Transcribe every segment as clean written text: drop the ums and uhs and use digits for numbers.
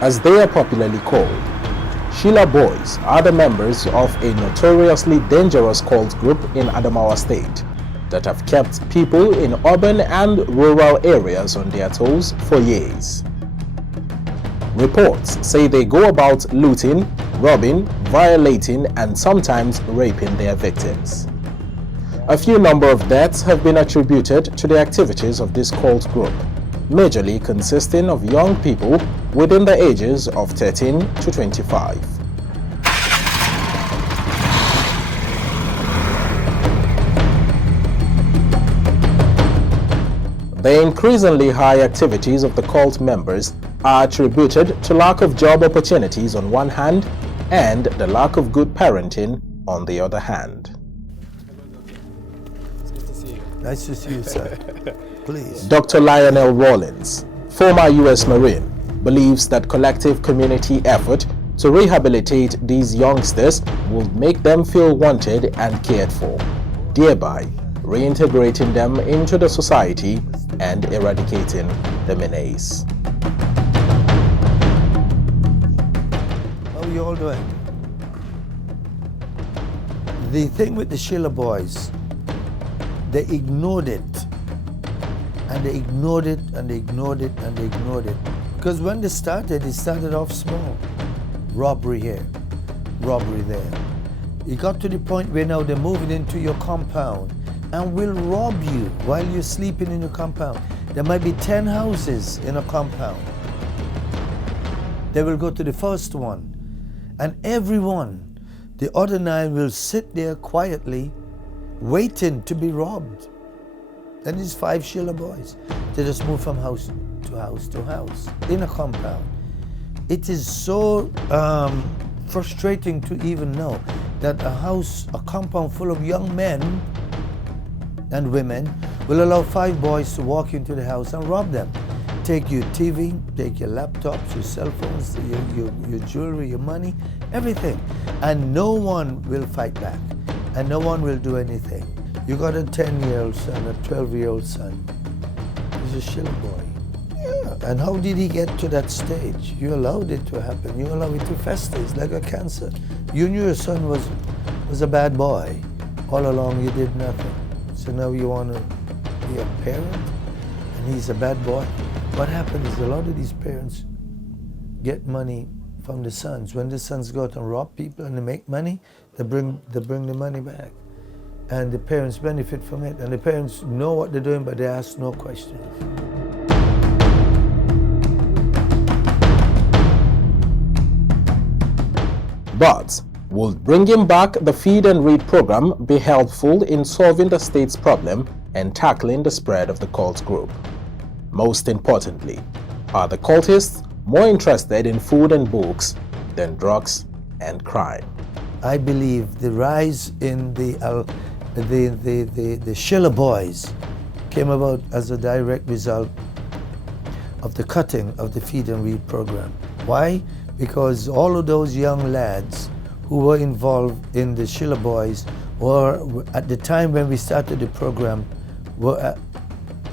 as they are popularly called. Shilla boys are the members of a notoriously dangerous cult group in Adamawa State that have kept people in urban and rural areas on their toes for years. Reports say they go about looting, robbing, violating, and sometimes raping their victims. A few number of deaths have been attributed to the activities of this cult group, majorly consisting of young people within the ages of 13 to 25. The increasingly high activities of the cult members are attributed to lack of job opportunities on one hand and the lack of good parenting on the other hand. Nice to see you, sir. Please. Dr. Lionel Rawlins, former U.S. Marine, believes that collective community effort to rehabilitate these youngsters will make them feel wanted and cared for, thereby reintegrating them into the society and eradicating the menace. How are you all doing? The thing with the Shilla boys, they ignored it. And they ignored it, and they ignored it, and they ignored it. Because when they started, it started off small. Robbery here, robbery there. It got to the point where now they're moving into your compound and will rob you while you're sleeping in your compound. There might be 10 houses in a compound. They will go to the first one, and everyone, the other 9 will sit there quietly, waiting to be robbed. And these 5 Shilla boys, they just move from house to house to house in a compound. It is so frustrating to even know that a compound full of young men and women will allow 5 boys to walk into the house and rob them. Take your TV, take your laptops, your cell phones, your jewelry, your money, everything. And no one will fight back, and no one will do anything. You got a 10-year-old son, a 12-year-old son. He's a Shilla boy. Yeah, and how did he get to that stage? You allowed it to happen. You allowed it to fester. It's like a cancer. You knew your son was a bad boy. All along you did nothing. So now you want to be a parent, and he's a bad boy. What happened is a lot of these parents get money from the sons. When the sons go out and rob people and they make money, they bring the money back. And the parents benefit from it, and the parents know what they're doing, but they ask no questions. But will bringing back the Feed and Read program be helpful in solving the state's problem and tackling the spread of the cult group? Most importantly, are the cultists more interested in food and books than drugs and crime? I believe the rise in the Shilla boys came about as a direct result of the cutting of the Feed and Read program. Why? Because all of those young lads who were involved in the Shilla boys were, at the time when we started the program, were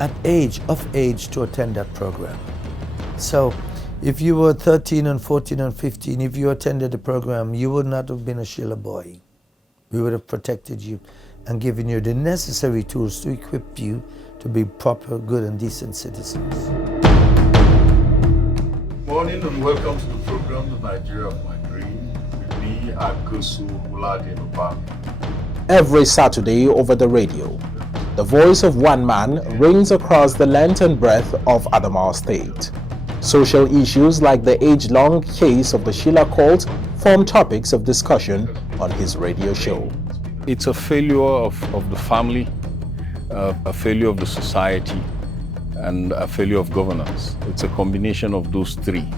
of age to attend that program. So if you were 13 and 14 and 15, if you attended the program, you would not have been a Shilla boy. We would have protected you and given you the necessary tools to equip you to be proper, good, and decent citizens. Morning and welcome to the program, The Nigeria of My Dream, with me, Akusu Uladinoba. Every Saturday over the radio, the voice of one man rings across the length and breadth of Adamawa State. Social issues like the age-long case of the Shilla cult form topics of discussion on his radio show. It's a failure of the family, a failure of the society, and a failure of governance. It's a combination of those three,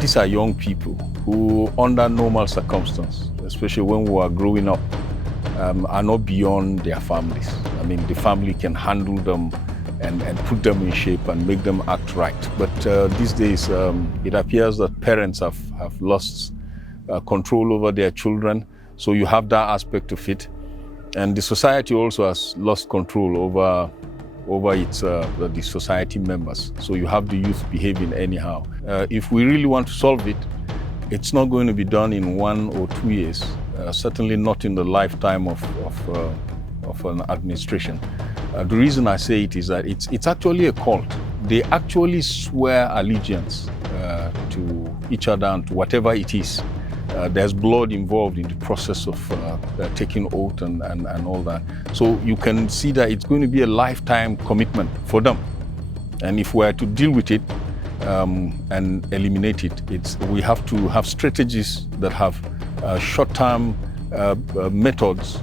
These are young people who, under normal circumstances, especially when we are growing up, are not beyond their families. I mean, the family can handle them and put them in shape and make them act right. But these days, it appears that parents have lost control over their children. So you have that aspect of it. And the society also has lost control over the society members. So you have the youth behaving anyhow. If we really want to solve it, it's not going to be done in 1 or 2 years, certainly not in the lifetime of an administration. The reason I say it is that it's actually a cult. They actually swear allegiance to each other and to whatever it is. There's blood involved in the process of taking oath and all that. So you can see that it's going to be a lifetime commitment for them. And if we're to deal with it and eliminate it, we have to have strategies that have short-term methods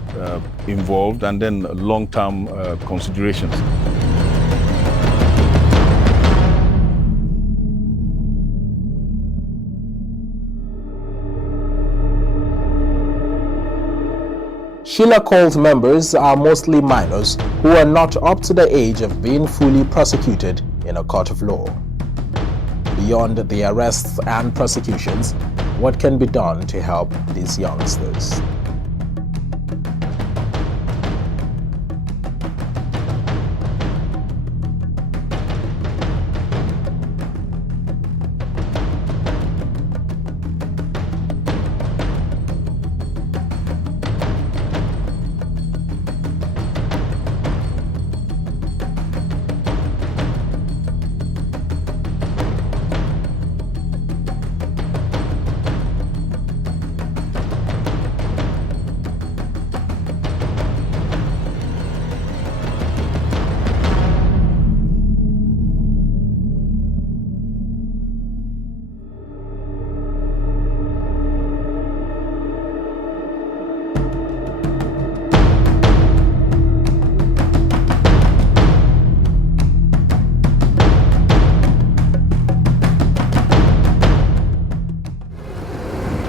involved and then long-term considerations. Shilla cult members are mostly minors who are not up to the age of being fully prosecuted in a court of law. Beyond the arrests and prosecutions, what can be done to help these youngsters?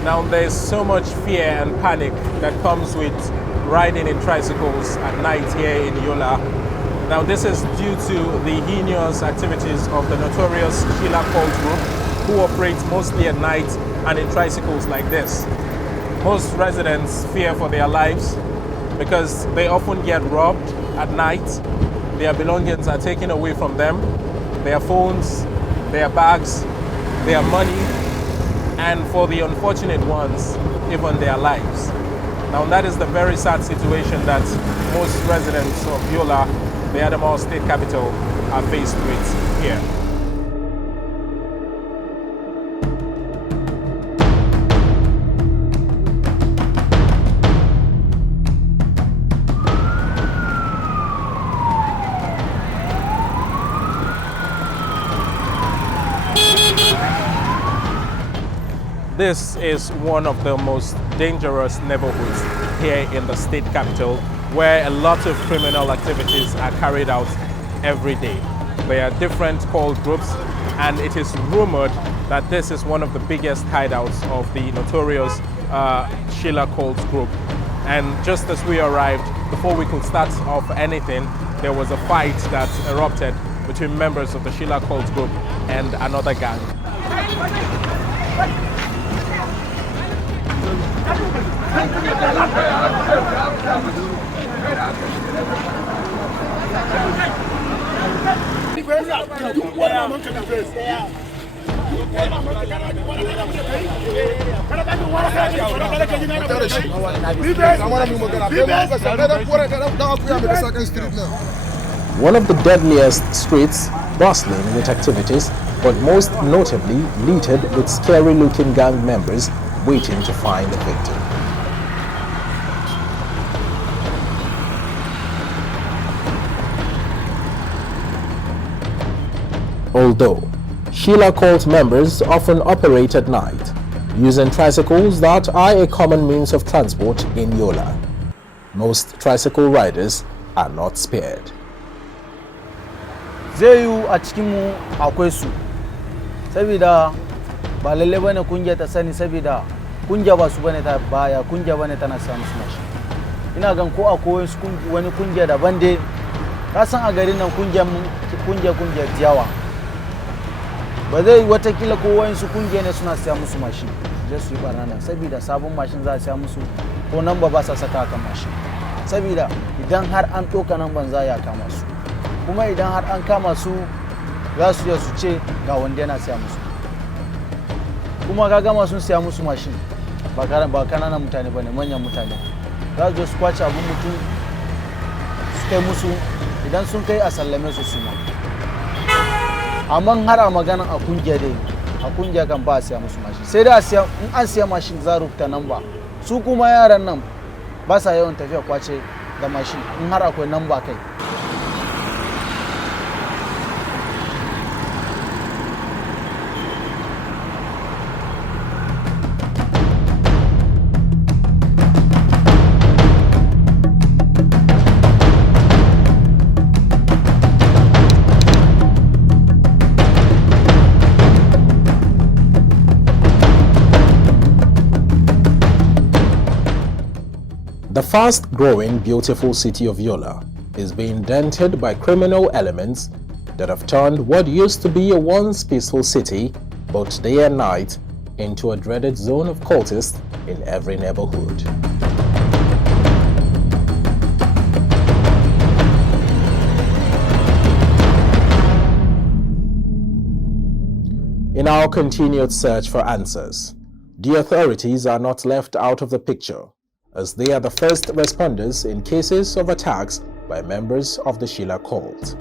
Now there's so much fear and panic that comes with riding in tricycles at night here in Yola. Now this is due to the heinous activities of the notorious Shilla cult group, who operates mostly at night and in tricycles like this. Most residents fear for their lives because they often get robbed at night. Their belongings are taken away from them, their phones, their bags, their money, and for the unfortunate ones, even their lives. Now that is the very sad situation that most residents of Yola, the Adamawa state capital, are faced with here. This is one of the most dangerous neighborhoods here in the state capital, where a lot of criminal activities are carried out every day. There are different cult groups, and it is rumored that this is one of the biggest hideouts of the notorious Shilla cult group. And just as we arrived, before we could start off anything, there was a fight that erupted between members of the Shilla cult group and another gang. One of the deadliest streets, bustling with activities, but most notably littered with scary-looking gang members waiting to find a victim. Although Shilla cult members often operate at night, using tricycles that are a common means of transport in Yola, most tricycle riders are not spared. Zai yiwu a cikinmu akwai su, saboda ba lalle bane kungiya ta sani, saboda kungiya ba su bane ta baya, kungiya bane tana samu smash. Ina gan ko akwai wani kungiya daban dai, ka san a garin nan kungiya jiyawa. Ba zai watakila ko wayansu kungiya ne suna siya musu mashin, da su yi barna, saboda sabon mashin za a siya musu ko nan ba sa saka kan mashin. Saboda idan har an toka nan ban za ya kama su. kuma idan har an kama su za su iya su ce ga wanda yana siya musu, kuma ka gama sun siya musu mashin ba kananan mutane ba ne, manyan mutane za su je su kwace abin mutum su kai musu, idan sun kai a sallame su suma. Amma har a magana a kungiya dai, a kungiya kan ba a siya musu mashin, sai da in an siya mashin za a rubuta namba, su kuma yaran nan ba sa yawan tafiya kwace da mashin in har akwai namba kai. The fast-growing, beautiful city of Yola is being dented by criminal elements that have turned what used to be a once peaceful city, both day and night, into a dreaded zone of cultists in every neighborhood. In our continued search for answers, the authorities are not left out of the picture, as they are the first responders in cases of attacks by members of the Shilla cult.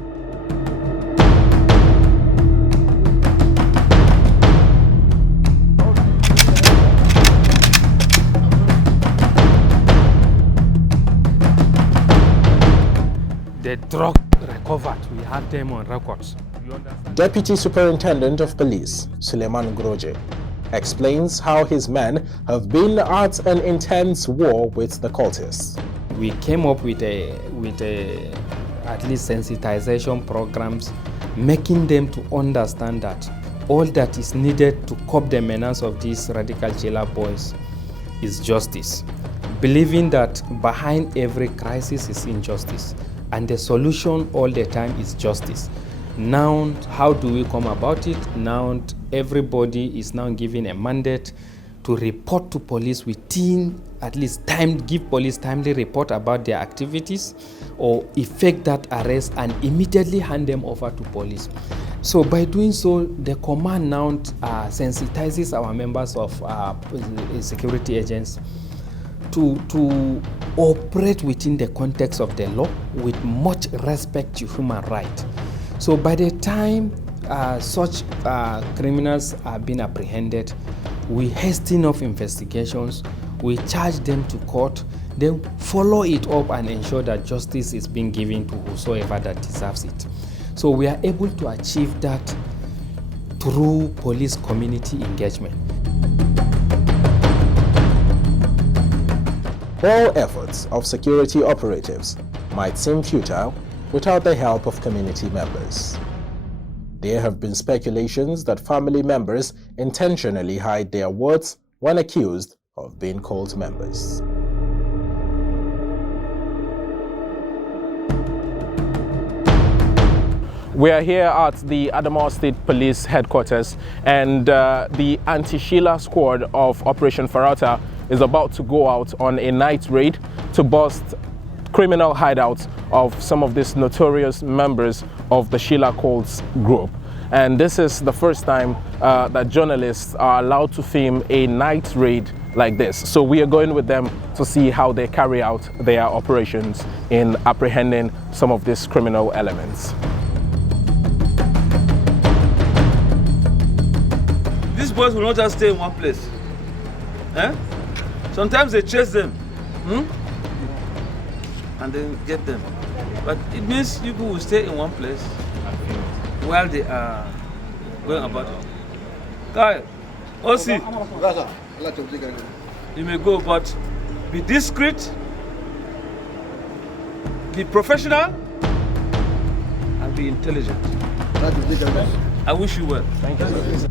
The drug recovered, we have them on records. Deputy Superintendent of Police, Suleiman Groje, explains how his men have been at an intense war with the cultists. We came up with at least sensitization programs, making them to understand that all that is needed to curb the menace of these radical Shilla boys is justice, believing that behind every crisis is injustice, and the solution all the time is justice. Now, how do we come about it? Now, everybody is now given a mandate to report to police within at least time, give police timely report about their activities or effect that arrest and immediately hand them over to police. So by doing so, the command now sensitizes our members of security agents to operate within the context of the law with much respect to human rights. So by the time such criminals are being apprehended, we hasten off investigations, we charge them to court, then follow it up and ensure that justice is being given to whosoever that deserves it. So we are able to achieve that through police community engagement. All efforts of security operatives might seem futile without the help of community members. There have been speculations that family members intentionally hide their words when accused of being cult members. We are here at the Adamawa State Police Headquarters, and the anti-Shilla squad of Operation Farauta is about to go out on a night raid to bust criminal hideouts of some of these notorious members of the Shilla cults group. And this is the first time that journalists are allowed to film a night raid like this. So we are going with them to see how they carry out their operations in apprehending some of these criminal elements. These boys will not just stay in one place. Sometimes they chase them and then get them. But it means people will stay in one place while they are going about it. Guy, OC, you may go, but be discreet, be professional, and be intelligent. I wish you well. Thank you.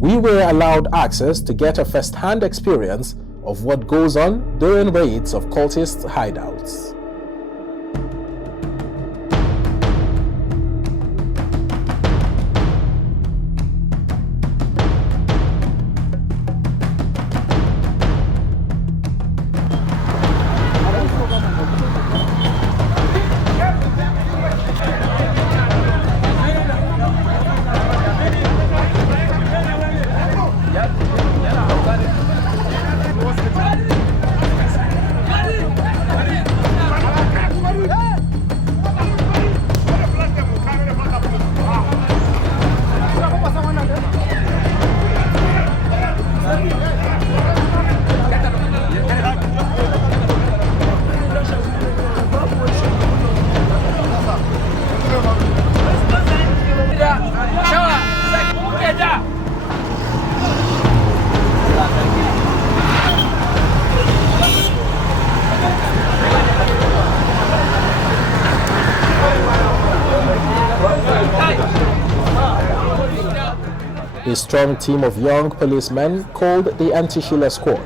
We were allowed access to get a first-hand experience of what goes on during raids of cultist hideouts. A strong team of young policemen called the Anti-Shilla Squad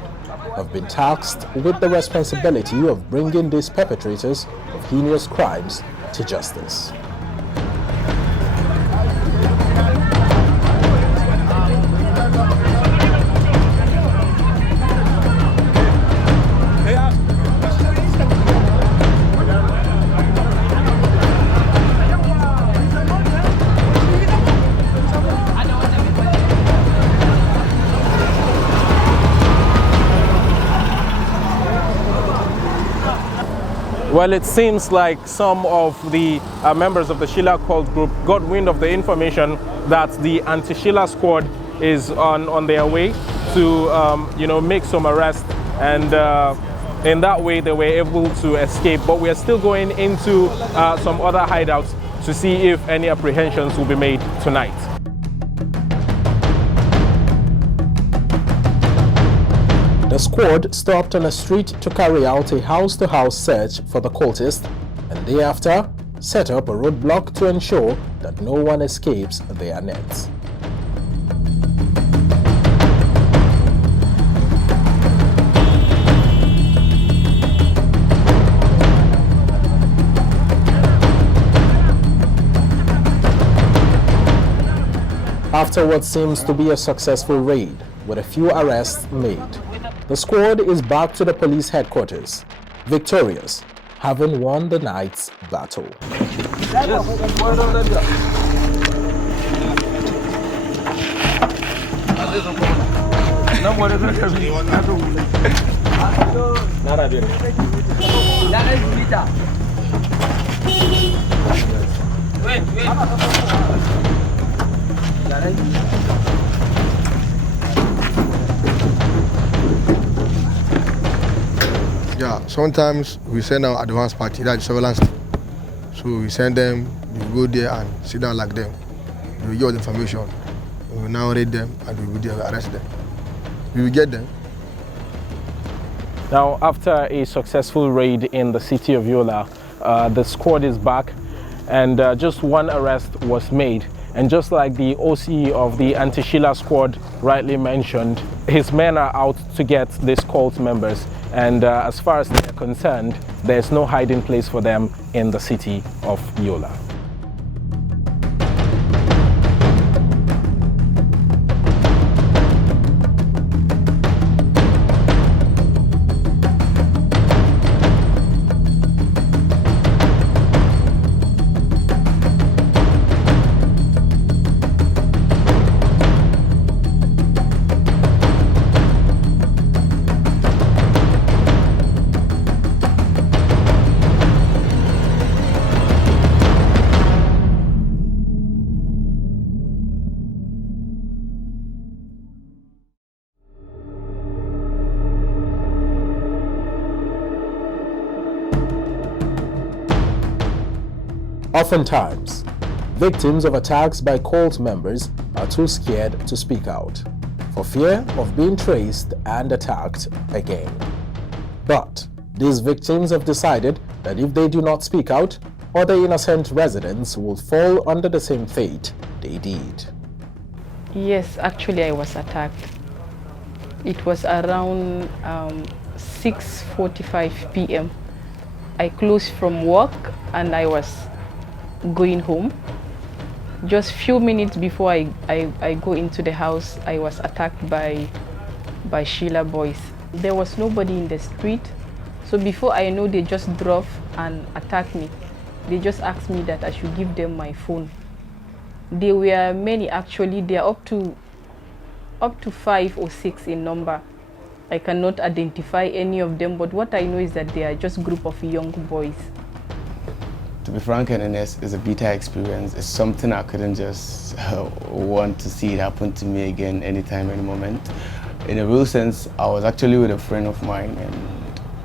have been tasked with the responsibility of bringing these perpetrators of heinous crimes to justice. Well, it seems like some of the members of the Shilla cult group got wind of the information that the Anti-Shilla Squad is on their way to, make some arrests, and in that way they were able to escape. But we are still going into some other hideouts to see if any apprehensions will be made tonight. The squad stopped on a street to carry out a house-to-house search for the cultists and thereafter set up a roadblock to ensure that no one escapes their nets. After what seems to be a successful raid, with a few arrests made, the squad is back to the police headquarters, victorious, having won the night's battle. Yeah, sometimes we send our advance party, that's surveillance. So we send them, we go there and sit down like them. We get all the information. We will now raid them and we will go there, arrest them. We will get them. Now, after a successful raid in the city of Yola, the squad is back, and just one arrest was made. And just like the OC of the Anti-Shilla Squad rightly mentioned, his men are out to get these cult members. And as far as they're concerned, there's no hiding place for them in the city of Yola. Oftentimes, victims of attacks by cult members are too scared to speak out, for fear of being traced and attacked again. But these victims have decided that if they do not speak out, other innocent residents will fall under the same fate they did. Yes, actually I was attacked. It was around 6:45 p.m. I closed from work and I was going home. Just few minutes before I go into the house, I was attacked by Shilla boys. There was nobody in the street, so before I know, they just drove and attacked me. They just asked me that I should give them my phone. There were many actually. They are up to 5 or 6 in number. I cannot identify any of them, but what I know is that they are just a group of young boys. To be frank and honest, it's a bitter experience. It's something I couldn't just want to see it happen to me again anytime, any moment. In a real sense, I was actually with a friend of mine and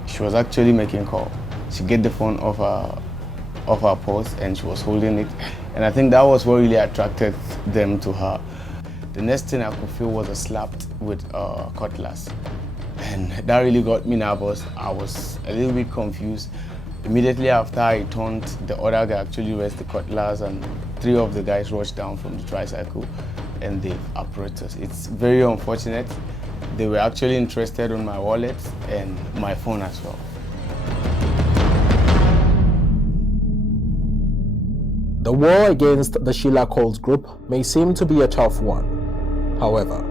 she was actually making a call. She get the phone off her purse and she was holding it. And I think that was what really attracted them to her. The next thing I could feel was a slap with a cutlass. And that really got me nervous. I was a little bit confused. Immediately after I turned, the other guy actually raised the cutlass and 3 of the guys rushed down from the tricycle and they approached us. It's very unfortunate. They were actually interested in my wallet and my phone as well. The war against the Shilla cult group may seem to be a tough one. However,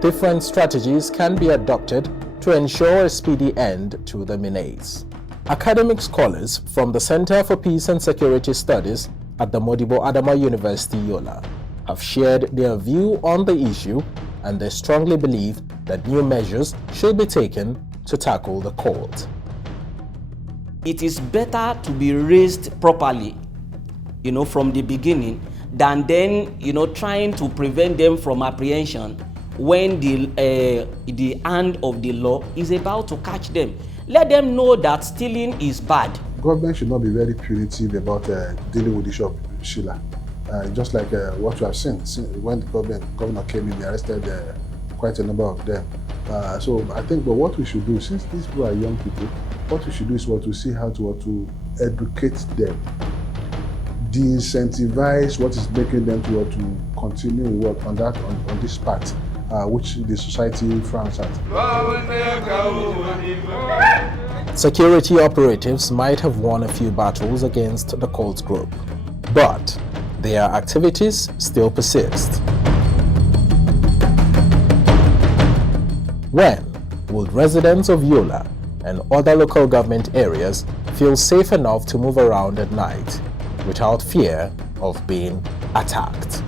different strategies can be adopted to ensure a speedy end to the menace. Academic scholars from the Center for Peace and Security Studies at the Modibo Adama University, Yola, have shared their view on the issue, and they strongly believe that new measures should be taken to tackle the cult. It is better to be raised properly, from the beginning, than then, trying to prevent them from apprehension when the hand of the law is about to catch them. Let them know that stealing is bad. Government should not be very punitive about dealing with the issue of Shilla. Just like what we have seen when the governor came in, they arrested quite a number of them. So I think, but what we should do, since these people are young people, what we should do is to see how to educate them, de-incentivize what is making them to continue work on this path, which the society frowns at. Security operatives might have won a few battles against the cult group, but their activities still persist. When will residents of Yola and other local government areas feel safe enough to move around at night without fear of being attacked?